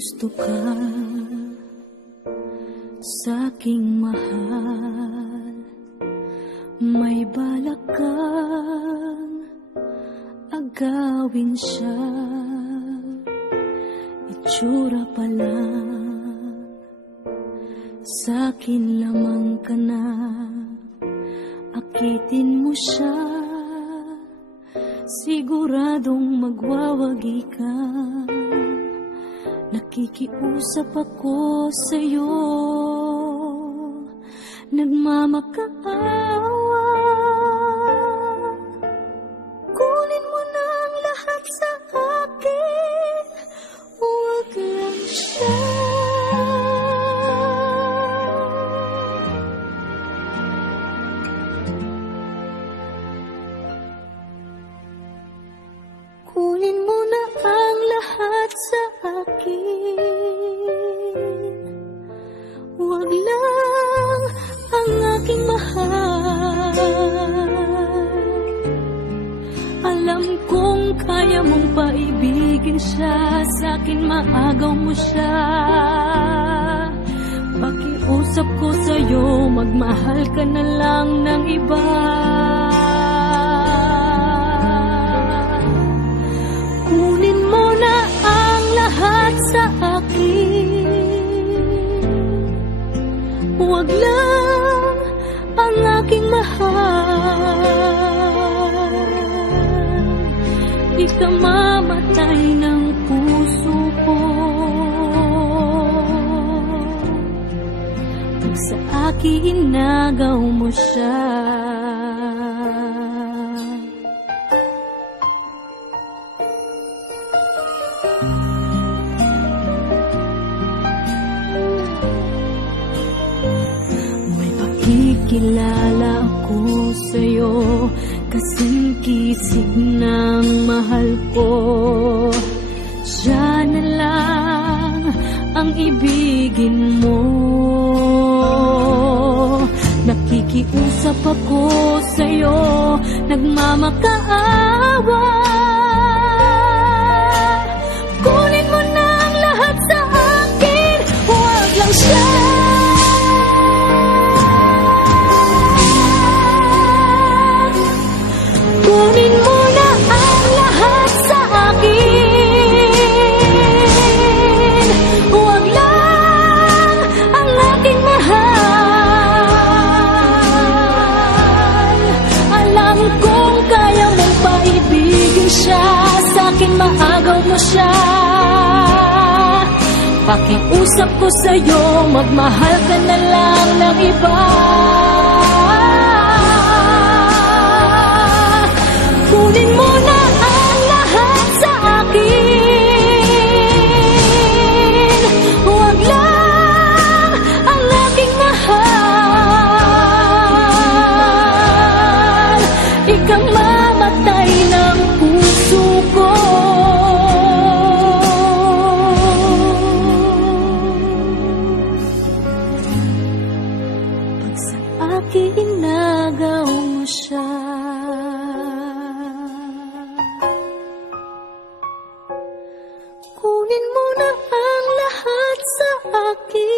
gusto ka sa'king mahal, may balak kang agawin siya. Itsura pa lang, sa'kin lamang ka na, akitin mo siya, siguradong magwawagi ka. Nakikiusap ako sa'yo, nagmamakaawa. Kunin mo na ang lahat sa akin, huwag lang siya. Kunin mo na ang lahat sa akin, huwag lang ang aking mahal. Alam kong kaya mong paibigin siya, sa'kin maagaw mo siya. Pakiusap ko sa'yo, magmahal ka na lang ng iba. Kunin mo na ang lahat sa akin, huwag lang ang aking mahal. Di ka mamatay ng puso ko pag sa akin inagaw mo siya. Kilala ako sa'yo, kasing kisig ng mahal ko. Siya na lang ang ibigin mo. Nakikiusap ako sa'yo, nagmamakaawa. Kunin mo na ang lahat sa akin, huwag lang siya. Kunin mo na ang lahat sa akin, huwag lang ang aking mahal. Alam kong kaya mong paibigin siya, sa'kin maagaw mo siya. Pakiusap ko sa'yo, magmahal ka na lang ng iba. Kunin mo na ang lahat sa akin, huwag lang ang aking mahal. Ikang mamatay ng puso ko pag sa akin inagaw mo siya. Kunin mo na ang lahat sa akin.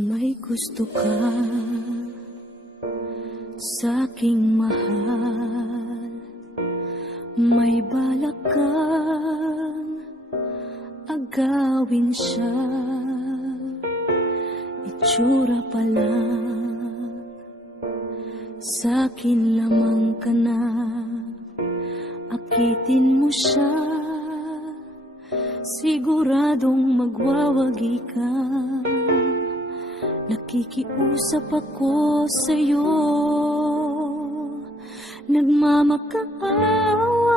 May gusto ka sa'king mahal, may balak kang agawin siya. Itsura pa lang, sa'kin lamang ka na. Akitin mo siya, siguradong magwawagi ka. Nakikiusap ako sa'yo, nagmamakaawa